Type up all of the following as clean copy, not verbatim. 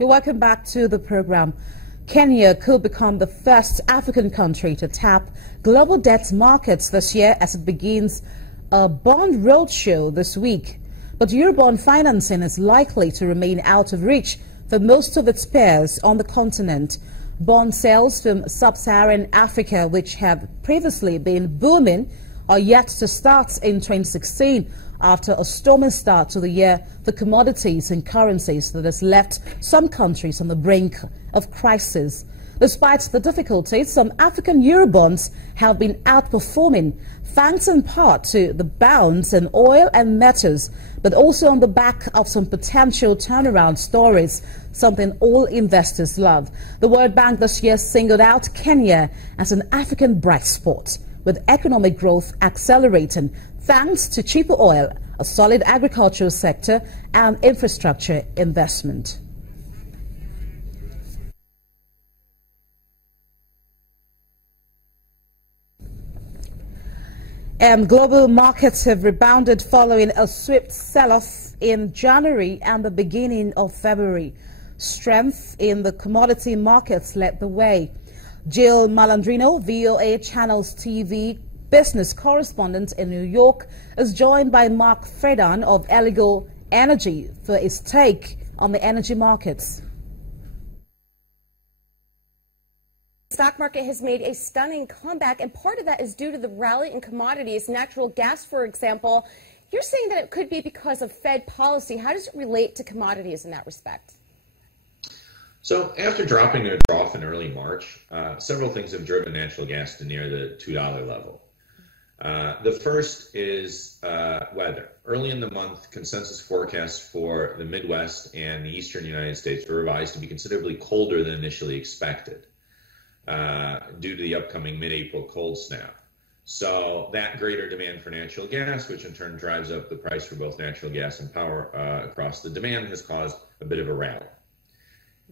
Welcome back to the program. Kenya could become the first African country to tap global debt markets this year as it begins a bond roadshow this week. But Eurobond financing is likely to remain out of reach for most of its peers on the continent. Bond sales from sub-Saharan Africa, which have previously been booming, are yet to start in 2016 after a stormy start to the year for commodities and currencies that has left some countries on the brink of crisis. Despite the difficulties, some African Eurobonds have been outperforming, thanks in part to the bounce in oil and metals, but also on the back of some potential turnaround stories, something all investors love. The World Bank this year singled out Kenya as an African bright spot, with economic growth accelerating thanks to cheaper oil, a solid agricultural sector, and infrastructure investment. And global markets have rebounded following a swift sell-off in January and the beginning of February. Strength in the commodity markets led the way. Jill Malandrino, VOA Channels TV business correspondent in New York, is joined by Mark Fredan of Eligo Energy for his take on the energy markets. The stock market has made a stunning comeback, and part of that is due to the rally in commodities. Natural gas, for example. You're saying that it could be because of Fed policy. How does it relate to commodities in that respect? So after dropping a trough in early March, several things have driven natural gas to near the $2 level. The first is weather. Early in the month, consensus forecasts for the Midwest and the eastern United States were revised to be considerably colder than initially expected due to the upcoming mid-April cold snap. So that greater demand for natural gas, which in turn drives up the price for both natural gas and power across the demand, has caused a bit of a rally.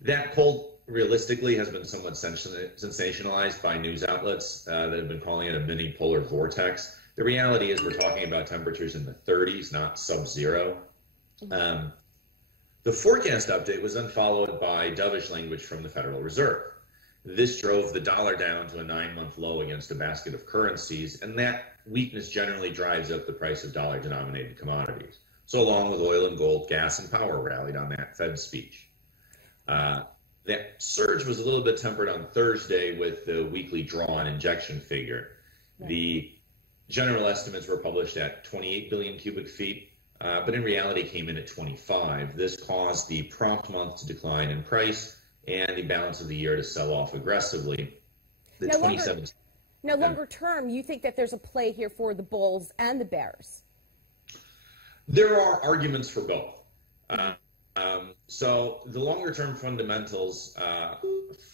That cold, realistically, has been somewhat sensationalized by news outlets that have been calling it a mini polar vortex. The reality is we're talking about temperatures in the 30s, not sub-zero. The forecast update was then followed by dovish language from the Federal Reserve. This drove the dollar down to a 9-month low against a basket of currencies, and that weakness generally drives up the price of dollar-denominated commodities. So along with oil and gold, gas and power rallied on that Fed speech. That surge was a little bit tempered on Thursday with the weekly draw on injection figure. Right. The general estimates were published at 28 billion cubic feet, but in reality came in at 25. This caused the prompt month to decline in price and the balance of the year to sell off aggressively. Now, longer term, you think that there's a play here for the bulls and the bears? There are arguments for both. So the longer-term fundamentals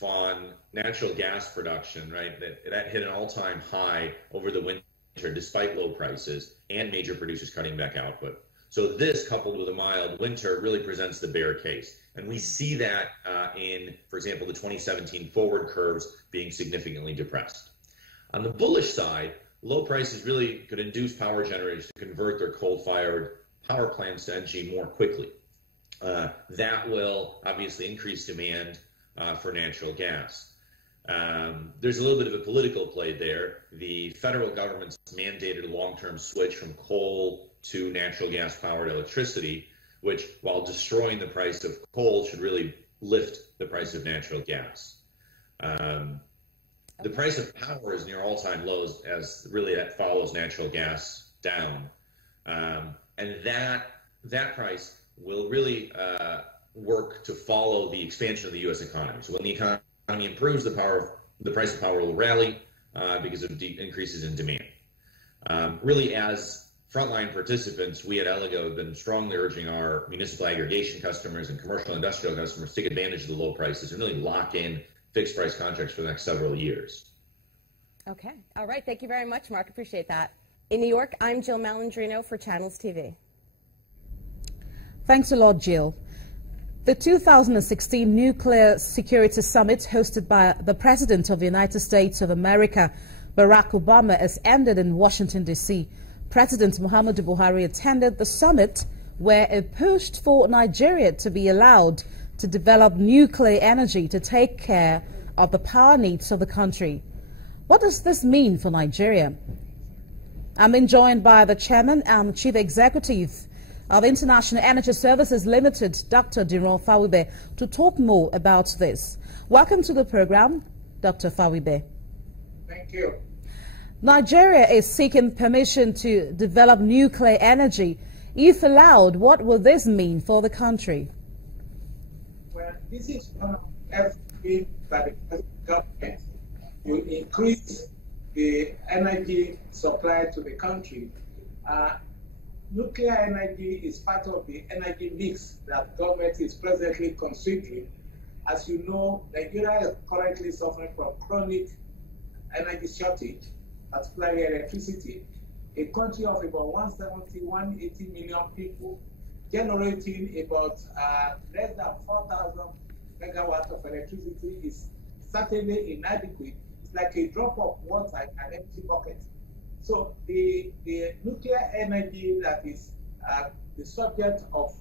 on natural gas production, right, that hit an all-time high over the winter despite low prices and major producers cutting back output. So this, coupled with a mild winter, really presents the bear case. And we see that in, for example, the 2017 forward curves being significantly depressed. On the bullish side, low prices really could induce power generators to convert their coal-fired power plants to energy more quickly. That will obviously increase demand for natural gas. There's a little bit of a political play there. The federal government's mandated a long-term switch from coal to natural gas-powered electricity, which, while destroying the price of coal, should really lift the price of natural gas. The price of power is near all-time lows, as really that follows natural gas down. And that price will really work to follow the expansion of the U.S. economy. So when the economy improves, the price of power will rally because of increases in demand. Really, as frontline participants, we at Eligo have been strongly urging our municipal aggregation customers and commercial and industrial customers to take advantage of the low prices and really lock in fixed price contracts for the next several years. Okay. All right. Thank you very much, Mark. Appreciate that. In New York, I'm Jill Malandrino for Channels TV. Thanks a lot, Jill. The 2016 Nuclear Security Summit hosted by the President of the United States of America, Barack Obama, has ended in Washington, D.C. President Muhammadu Buhari attended the summit, where it pushed for Nigeria to be allowed to develop nuclear energy to take care of the power needs of the country. What does this mean for Nigeria? I'm being joined by the Chairman and Chief Executive of International Energy Services Limited, Dr. Diron Fawibe, to talk more about this. Welcome to the program, Dr. Fawibe. Thank you. Nigeria is seeking permission to develop nuclear energy. If allowed, what will this mean for the country? Well, this is one of efforts by the government to increase the energy supply to the country. Nuclear energy is part of the energy mix that government is presently considering. As you know, Nigeria is currently suffering from chronic energy shortage, particularly electricity. A country of about 170, 180 million people, generating about less than 4,000 megawatts of electricity is certainly inadequate. It's like a drop of water in an empty bucket. So the nuclear energy that is the subject of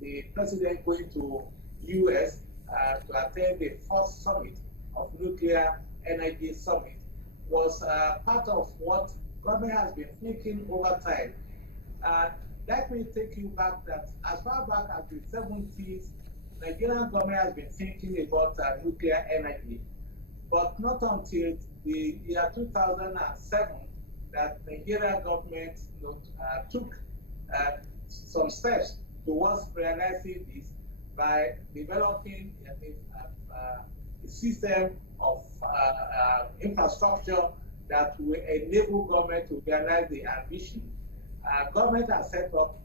the president going to US to attend the first summit of nuclear energy summit was part of what government has been thinking over time. Let me take you back that as far back as the 70s, Nigerian government has been thinking about nuclear energy, but not until the year 2007 that Nigerian government took some steps towards realizing this by developing a system of infrastructure that will enable government to realize the ambition. Government has set up,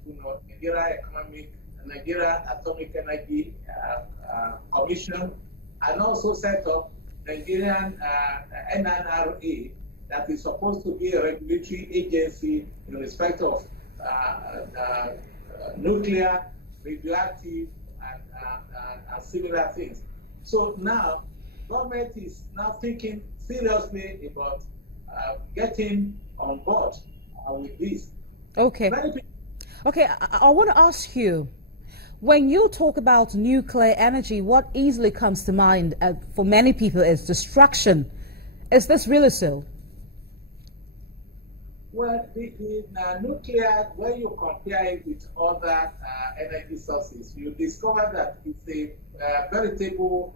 Nigeria Atomic Energy Commission, and also set up Nigerian NNRA, that is supposed to be a regulatory agency in respect of nuclear, radioactive, and similar things. So now, government is now thinking seriously about getting on board with this. Okay. Okay, I want to ask you, when you talk about nuclear energy, what easily comes to mind for many people is destruction. Is this really so? Well, the nuclear, when you compare it with other energy sources, you discover that it's a veritable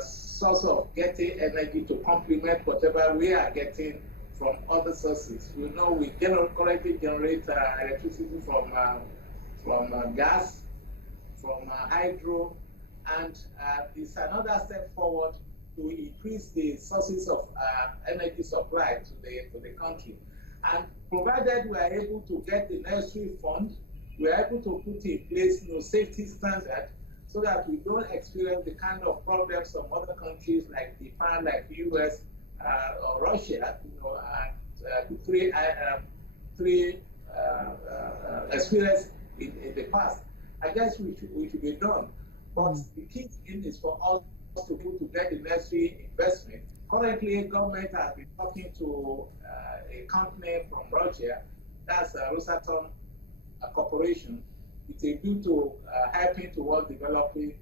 source of getting energy to complement whatever we are getting from other sources. You know, we currently generate electricity from gas, from hydro, and it's another step forward to increase the sources of energy supply to the country. And provided we are able to get the necessary funds, we are able to put in place safety standards so that we don't experience the kind of problems some other countries like Japan, like the US, or Russia, experience in the past. I guess we should be done. But the key thing is for us to get the necessary investment. Currently, government has been talking to a company from Russia, that's Rosatom Corporation, with a view to helping towards developing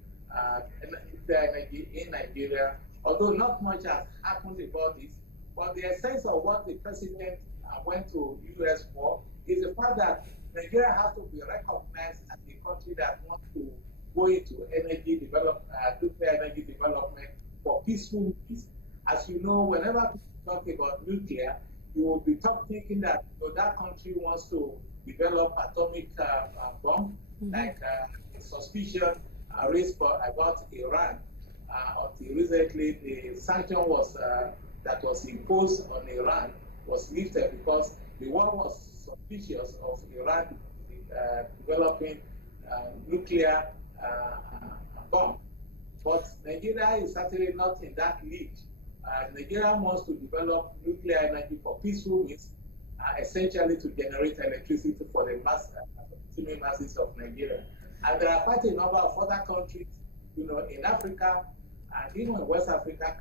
energy in Nigeria. Although not much has happened about this, but the essence of what the president went to US for is the fact that Nigeria has to be recognized as a country that wants to go into nuclear energy development for peaceful means. As you know, whenever people talk about nuclear, you will be thinking that that country wants to develop atomic bomb, like suspicion raised about Iran. Until recently, the sanction that was imposed on Iran was lifted because the world was suspicious of Iran developing nuclear bomb. But Nigeria is certainly not in that league. Nigeria wants to develop nuclear energy for peaceful means, essentially to generate electricity for the consuming masses of Nigeria. And there are quite a number of other countries, in Africa and even in West Africa.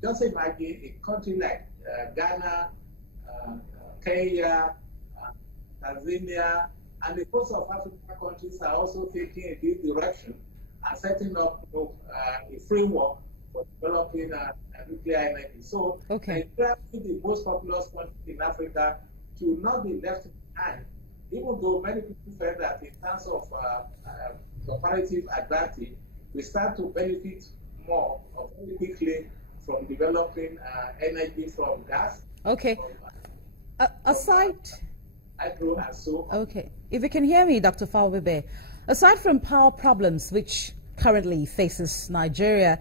Just imagine a country like Ghana, Kenya, Tanzania, and the host of African countries are also taking in this direction. are setting up a framework for developing nuclear energy. So Nigeria is the most populous country in Africa to not be left behind, even though many people felt that in terms of comparative advantage, we start to benefit more or very quickly from developing energy from gas. Okay. Aside. Hydro and so on. Okay. If you can hear me, Dr. Fawube, aside from power problems, which currently faces Nigeria,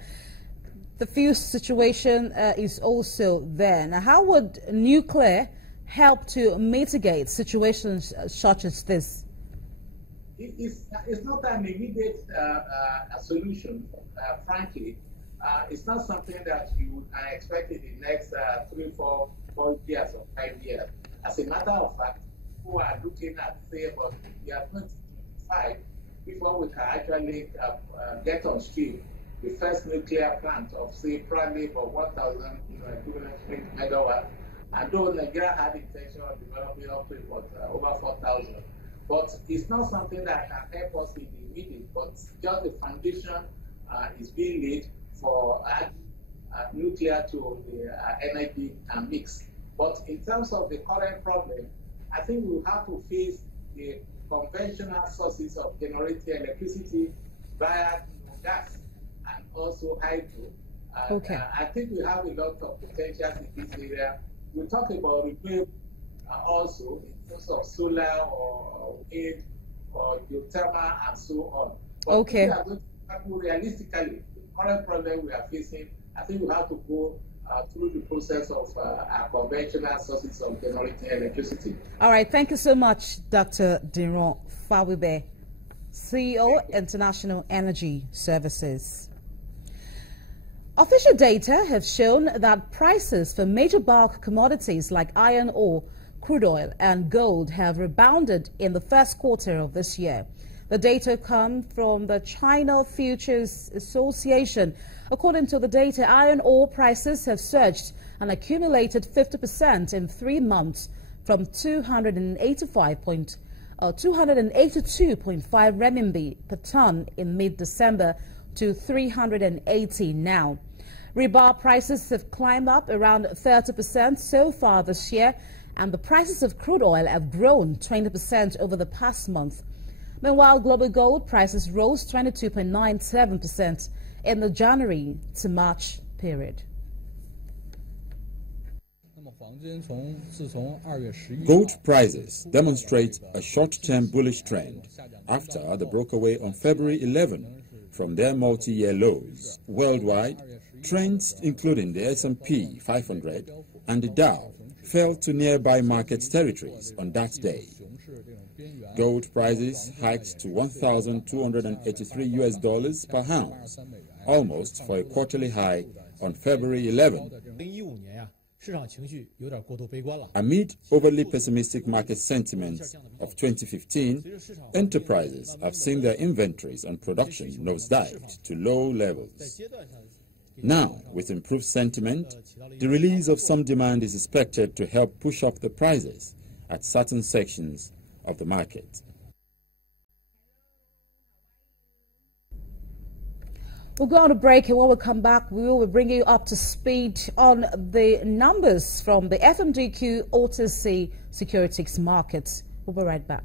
the fuel situation is also there. Now, how would nuclear help to mitigate situations such as this? It's not an immediate solution, frankly. It's not something that you are expecting in the next 3, 4 years or 5 years. As a matter of fact, people are looking at, say, about the year 2025 before we can actually get on stream the first nuclear plant of, say, probably for 1,000 equivalent megawatts. And though Nigeria had intention of developing up to about over 4,000, but it's not something that can help us in the immediate, but just the foundation is being laid for nuclear to the energy mix. But in terms of the current problem, I think we have to face the conventional sources of generating electricity via gas and also hydro. I think we have a lot of potential in this area. We talk about renewable also in terms of solar or wind or geothermal and so on. But if we are going to tackle realistically the current problem we are facing, I think we have to go through the process of our conventional sources of generating electricity. All right, thank you so much, Dr. Diron Fawube, CEO, International Energy Services. Official data have shown that prices for major bulk commodities like iron ore, crude oil and gold have rebounded in the first quarter of this year. The data come from the China Futures Association. According to the data, iron ore prices have surged and accumulated 50% in 3 months from 282.5 renminbi per ton in mid-December to 380 now. Rebar prices have climbed up around 30% so far this year, and the prices of crude oil have grown 20% over the past month. Meanwhile, global gold prices rose 22.97% in the January to March period. Gold prices demonstrate a short-term bullish trend after they broke away on February 11 from their multi-year lows. Worldwide, trends including the S&P 500 and the Dow fell to nearby market territories on that day. Gold prices hiked to $1,283 per ounce, almost for a quarterly high on February 11. Amid overly pessimistic market sentiment of 2015, enterprises have seen their inventories and production nosedived to low levels. Now, with improved sentiment, the release of some demand is expected to help push up the prices at certain sections of the market. We'll go on a break, and when we come back, we will bring you up to speed on the numbers from the FMDQ OTC securities markets. We'll be right back.